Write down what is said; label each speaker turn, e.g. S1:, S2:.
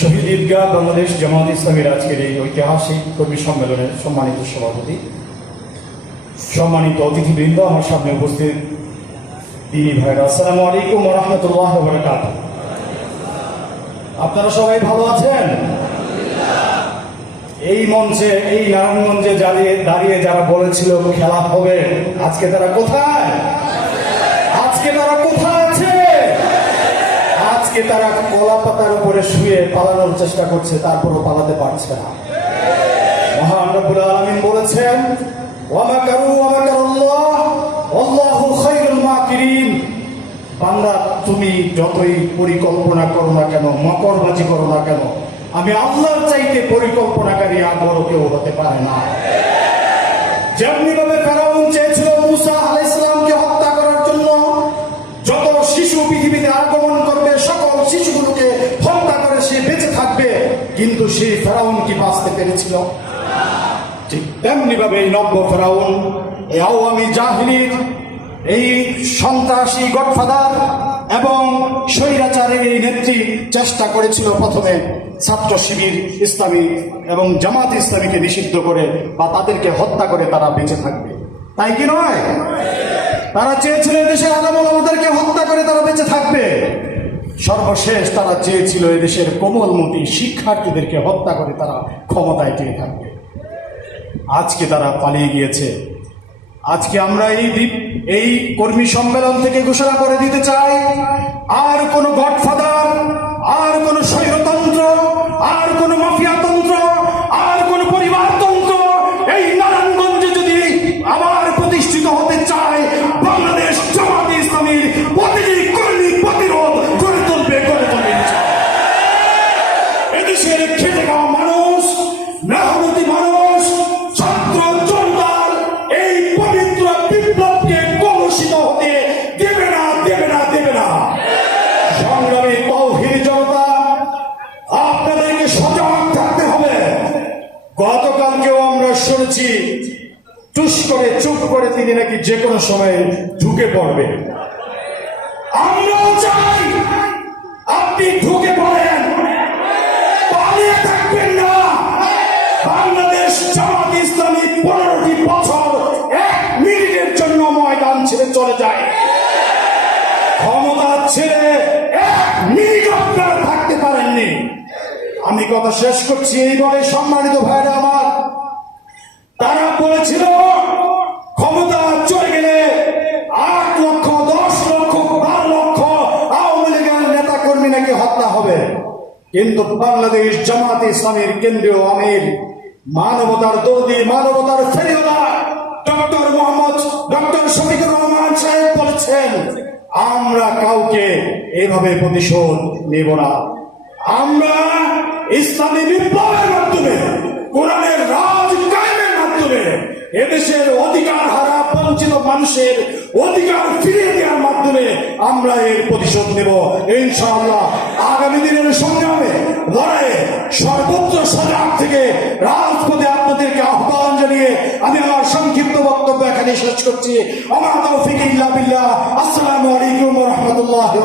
S1: শহীদ ঈদগাহ বাংলাদেশ জামাত ইসলামের আজকের এই ঐতিহাসিক কর্মী সম্মেলনের সম্মানিত সভাপতি, সম্মানিত অতিথিবৃন্দ আমার সামনে উপস্থিত। দিনী ভাইরা আলাইকুম রহমতুল্লাহ বরকাত আপনারা সবাই ভালো আছেন? এই মঞ্চে, এই নারায়ণগঞ্জে দাঁড়িয়ে দাঁড়িয়ে যারা বলেছিল খেলা হবে, আজকে তারা কোথায়? আজকে তারা কোথায়? আজকে তারা কলা পাতার উপরে শুয়ে পালানোর চেষ্টা করছে, তারপরও পালাতে পারছে না। মহান বলেছেন যতই পরিকল্পনা করো না কেন করো না কেন, আমি চাইতে বড় কেউ হতে পারে না। যেমনি ভাবে ফেরাউন চেয়েছিল মুসা কিন্তু সেই ফেরাউন কি বাঁচতে পেরেছিল? ঠিক তেমনি ভাবে এই নব্য ফেরাউন, এই আওয়ামী জাহিনীর এই সন্ত্রাসী গডফাদার এবং স্বৈরাচারের এই নেত্রী চেষ্টা করেছিল প্রথমে ছাত্র শিবির ইসলামী এবং জামাত ইসলামীকে নিষিদ্ধ করে বা তাদেরকে হত্যা করে তারা বেঁচে থাকবে। তাই কি নয়? তারা চেয়েছিল দেশের আলামল আমাদেরকে হত্যা করে তারা বেঁচে থাকবে। সর্বশেষ তারা চেয়েছিল এদেশের কোমলমতি শিক্ষার্থীদেরকে হত্যা করে তারা ক্ষমতায় টিকে থাকবে। আজকে তারা পালিয়ে গিয়েছে। আজকে আমরা এই এই কর্মী সম্মেলন থেকে ঘোষণা করে দিতে চাই, আর কোনো গডফাদার গতকালকেও আমরা শুনেছি, টুস করে, চুপ করে তিনি নাকি যে কোনো সময় ঢুকে পড়বে। আমরাও চাই আপনি ঢুকে পড়েন। থাকবেন না। বাংলাদেশ বছর মিনিটের জন্য ময়দান ছেড়ে চলে ক্ষমতা ছেড়ে এক মিনিট আপনারা থাকতে পারেননি। আমি কথা শেষ করছি, এই বলে সম্মানিত ভাইরা আমার। তারা বলেছিল, ক্ষমতা চলে গেলে আট লক্ষ, দশ লক্ষ, বারো লক্ষ আওয়ামী লীগের নেতা কর্মী নাকি হত্যা হবে। কিন্তু বাংলাদেশ জামাত ইসলামের কেন্দ্রীয় আমির, মানবতার দৌদি মানবতার ফেরিওলা ডক্টর মোহাম্মদ, ডক্টর শফিকুর রহমান সাহেব বলেছেন, আমরা কাউকে এভাবে প্রতিশোধ নেব না। আমরা ইসলামী বিপ্লবের মাধ্যমে, কোরআনের রাজ কায়েমের মাধ্যমে এদেশের অধিকার হারা বঞ্চিত মানুষের অধিকার ফিরিয়ে দেওয়ার মাধ্যমে আমরা এর প্রতিশোধ নেব। ইনশাআল্লাহ আগামী দিনের সংগ্রামে, লড়াইয়ে সর্বোচ্চ সজাগ থেকে রাজপথে আপনাদেরকে আহ্বান জানিয়ে আমি আমার সংক্ষিপ্ত বক্তব্য এখানে শেষ করছি। আমার তৌফিক ইল্লা আসসালামু আলাইকুম রাহমাতুল্লাহি